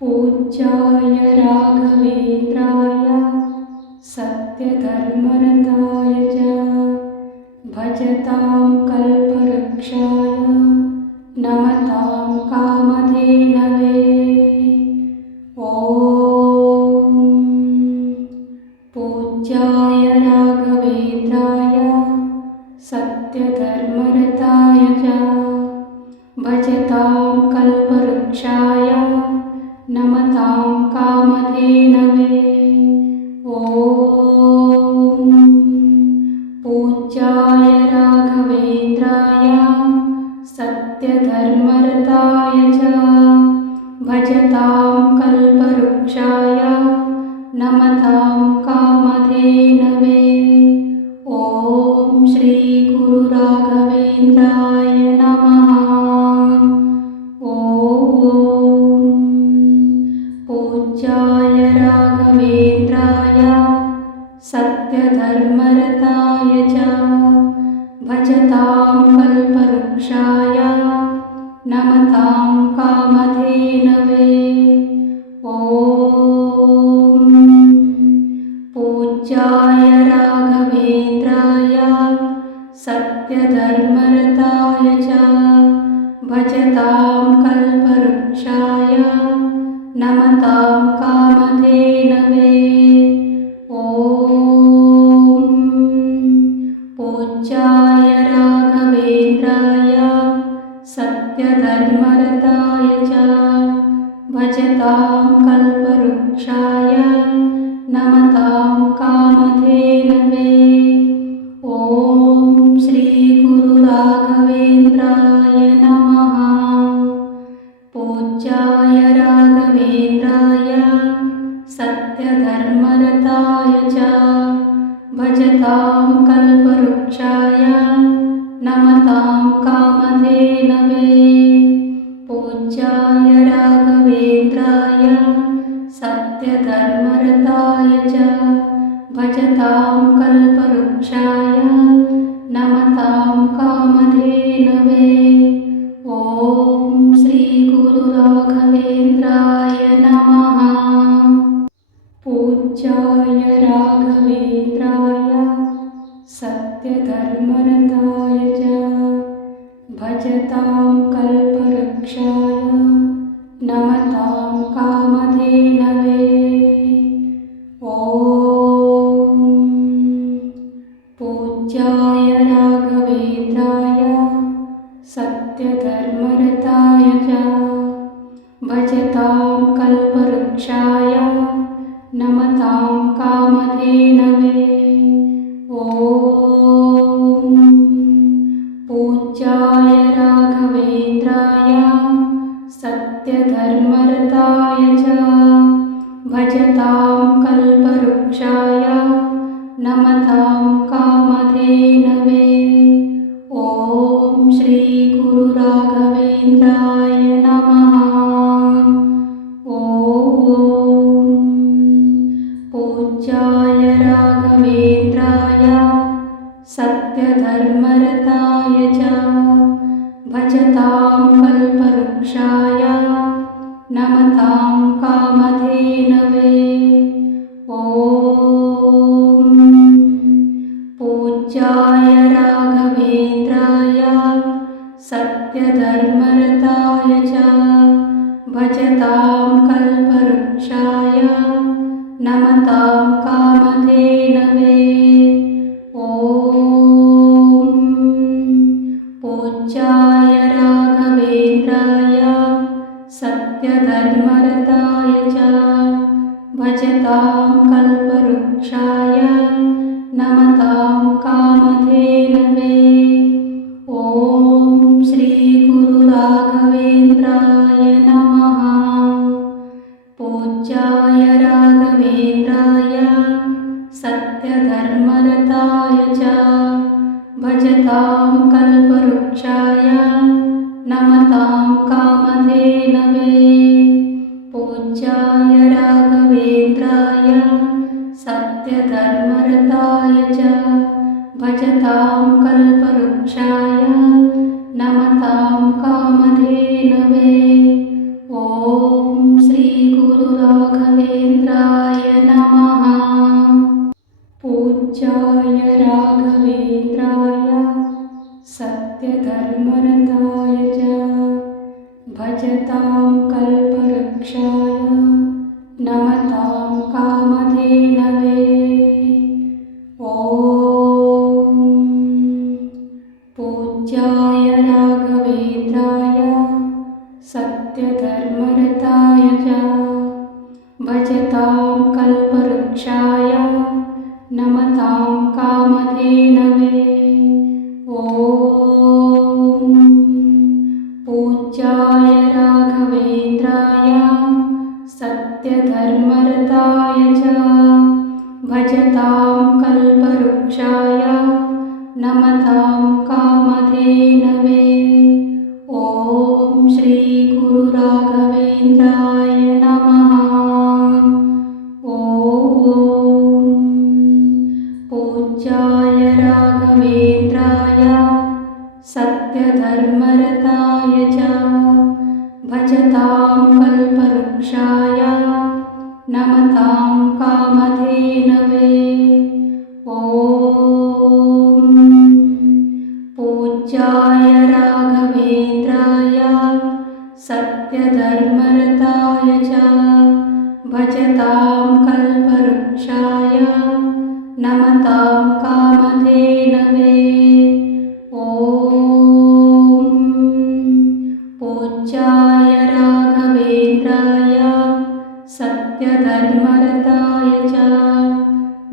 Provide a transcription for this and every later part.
पूज्याय राघवेन्द्राय सत्यधर्मरताय च भजतां कल्पवृक्षाय नमतां कामधेनवे। ॐ पूज्याय राघवेन्द्राय सत्यधर्मरताय च भजतां कल्पवृक्षाय नमतां कामधेनवे। ॐ पूज्याय राघवेन्द्राय सत्यधर्मरताय च भजतां कल्पवृक्षाय नमतां कामधेनवे। ॐ श्री गुरु राघवेन्द्राय नमः। ॐ पूज्याय राघवेन्द्राय सत्यधर्मरताय च भजतां कल्पवृक्षाय नमतां कामधेनवे। ॐ पूज्याय राघवेन्द्राय सत्यधर्मरताय च भजतां कल्पवृक्षाय नमतां कामधेनवे। ॐ पूज्याय राघवेन्द्राय सत्यधर्मरताय च भजतां कल्पवृक्षाय नमतां कामधेनवे। ॐ श्री गुरु राघवेन्द्राय नमः। पूज्याय राघवेन्द्राय सत्यधर्मरताय च भजतां कल्पवृक्षाय नमतां कामधेनवे। पूज्याय राघवेन्द्राय सत्यधर्मरताय च भजतां कल्पवृक्षाय नमतां कामधेनवे। ॐ श्री गुरु राघवेन्द्राय नमः। पूज्याय राघवेन्द्राय सत्यधर्मरताय च भजतां कल्पवृक्षाय नमतां कामधेनवे। ॐ पूज्याय राघवेन्द्राय सत्यधर्मरताय च भजतां कल्पवृक्षाय नमतां कामधेनवे। ॐ पूज्याय राघवेन्द्राय सत्यधर्मरताय च भजतां कल्पवृक्षाय नमतां कामधेनवे। ॐ श्री गुरु राघवेन्द्राय नमः। ॐ पूज्याय राघवेन्द्राय सत्यधर्मरताय च भजतां कल्पवृक्षाय नमतां कामधेनवे। ॐ पूज्याय राघवेन्द्राय सत्यधर्मरताय च भजतां कल्पवृक्षाय नमतां कामधेनवे। ॐ पूज्याय राघवेन्द्राय सत्यधर्मरताय च भजतां कल्पवृक्षाय नमतां कामधेनवे। ॐ श्री गुरु राघवेन्द्राय नमः। पूज्याय राघवेन्द्राय सत्यधर्मरताय च भजतां कल्पवृक्षाय नमतां कामधेनवे। पूज्याय राघवेन्द्राय सत्यधर्मरताय च भजतां कल्पवृक्षाय नमतां कामधेनवे। ॐ श्री कल्पवृक्षाय नमतां कामधेनवे। ॐ पूज्याय राघवेन्द्राय सत्यधर्मरताय च भजतां कल्पवृक्षाय नमतां कामधेनवे। ॐ पूज्याय राघवेन्द्राय सत्यधर्मरताय च भजतां कल्पवृक्षाय नमतां कामधेनवे। ॐ श्री गुरु राघवेन्द्राय नमः। ॐ पूज्याय राघवेन्द्राय सत्यधर्मरताय च भजतां कल्पवृक्षाय नमतां कामधेनवे। ॐ पूज्याय राघवेन्द्राय सत्यधर्मरताय च भजतां कल्पवृक्षाय नमतां कामधेनवे। ॐ पूज्याय राघवेन्द्राय सत्यधर्मरताय च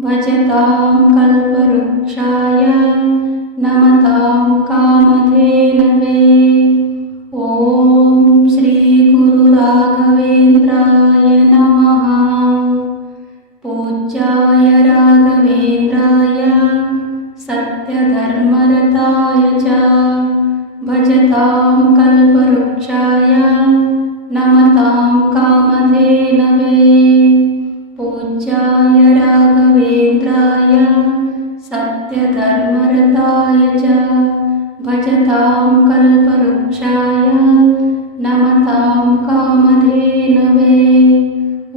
भजतां कल्पवृक्षाय नमतां कामधेनवे। ॐ श्री गुरु राघवेन्द्राय नमः। पूज्याय राघवेन्द्राय सत्यधर्मरताय च भजतां कल्पवृक्षाय नमतां कामधेनवे। पूज्याय राघवेन्द्राय सत्यधर्मरताय च भजतां कल्पवृक्षाय नमतां कामधेनवे।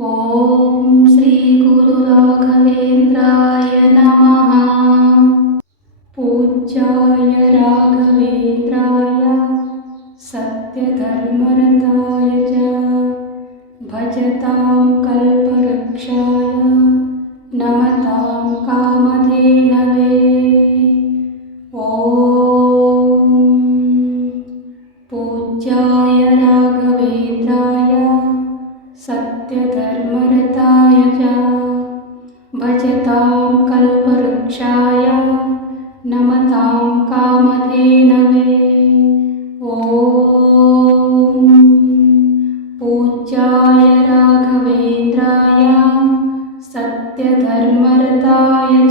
ॐ श्री गुरु राघवेन्द्राय नमः। पूज्याय राघवेन्द्राय सत्यधर्मरताय च भजतां कल्पवृक्षाय नमतां कामधेनवे। ॐ पूज्याय राघवेन्द्राय सत्यधर्मरताय च भजतां कल्पवृक्षाय नमतां कामधेनवे। ॐ पूज्याय राघवेन्द्राय सत्यधर्मरताय च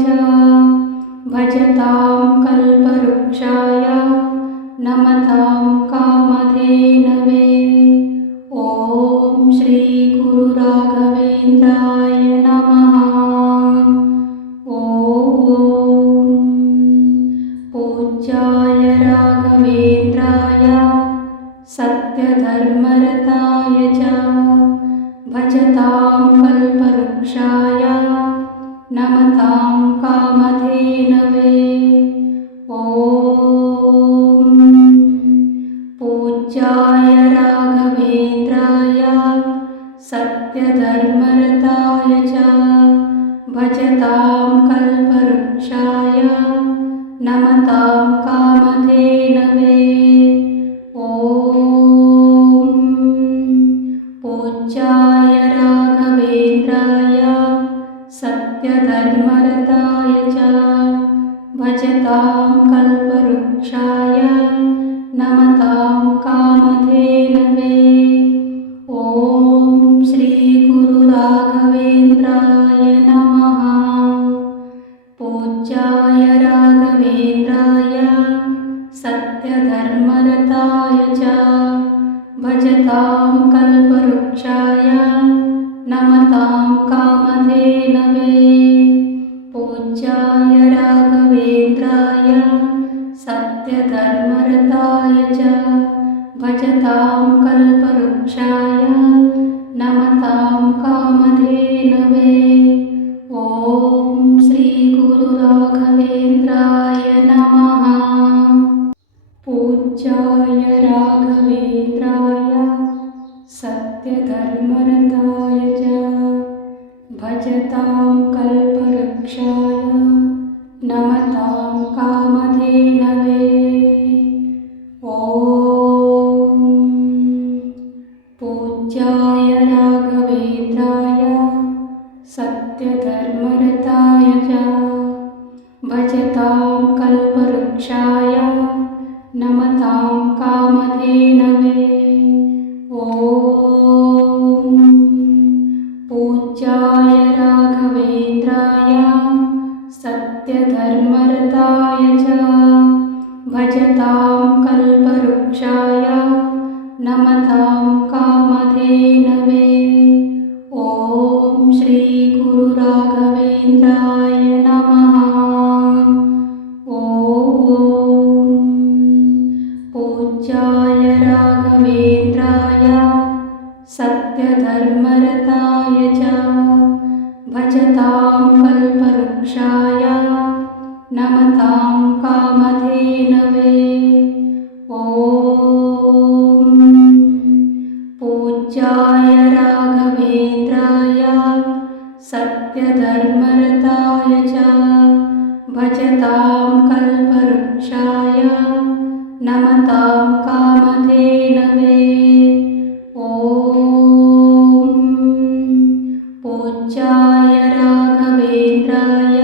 भजतां कल्पवृक्षाय नमतां कामधेनवे। ॐ श्री गुरु राघवेन्द्राय नमः। ॐ पूज्याय राघवेन्द्राय सत्यधर्मरताय च भजतां कल्पवृक्षाय नमतां कामधेनवे। ॐ पूज्याय राघवेन्द्राय सत्यधर्मरताय च भजतां कल्पवृक्षाय नमतां कामधेनवे। ॐ पूज्याय राघवेन्द्राय सत्यधर्मरताय च भजतां कल्पवृक्षाय नमतां कामधेनवे। ॐ श्री गुरु राघवेन्द्राय नमः। पूज्याय राघवेन्द्राय सत्यधर्मरताय च भजतां कल्पवृक्षाय नमतां कामधेनवे। पूज्याय राघवेन्द्राय सत्यधर्मरताय च भजतां कल्पवृक्षाय नमतां कामधेनवे। ॐ श्री गुरु राघवेन्द्राय नमः। पूज्याय राघवेन्द्राय सत्य सत्यधर्मरताय च भजतां कल्पवृक्षाय नमतां कामधेनवे। ॐ पूज्याय राघवेन्द्राय सत्यधर्मरताय च भजतां कल्पवृक्षाय नमतां कामधेनवे। ॐ पूज्याय राघवेन्द्राय सत्यधर्मरताय च भजतां कल्पवृक्षाय नमतां कामधेनवे। ॐ श्री गुरु राघवेन्द्राय नमः। ॐ पूज्याय राघवेन्द्राय सत्यधर्मरताय च भजतां कल्पवृक्षाय नमतां कामधेनवे। ॐ पूज्याय राघवेन्द्राय सत्यधर्मरताय च भजतां कल्पवृक्षाय नमतां कामधेनवे। ॐ पूज्याय राघवेन्द्राय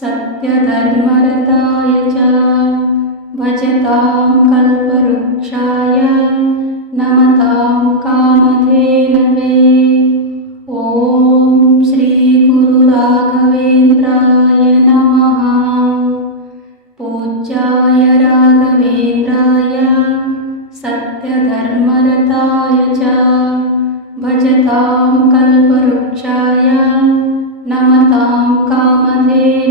सत्यधर्मरताय च भजतां कल्पवृक्षाय नमतां कामधेनवे। ॐ श्री गुरु राघवेन्द्राय नमः। पूज्याय राघवेन्द्राय सत्यधर्मरताय च भजतां कल्पवृक्षाय नमतां कामधेनवे।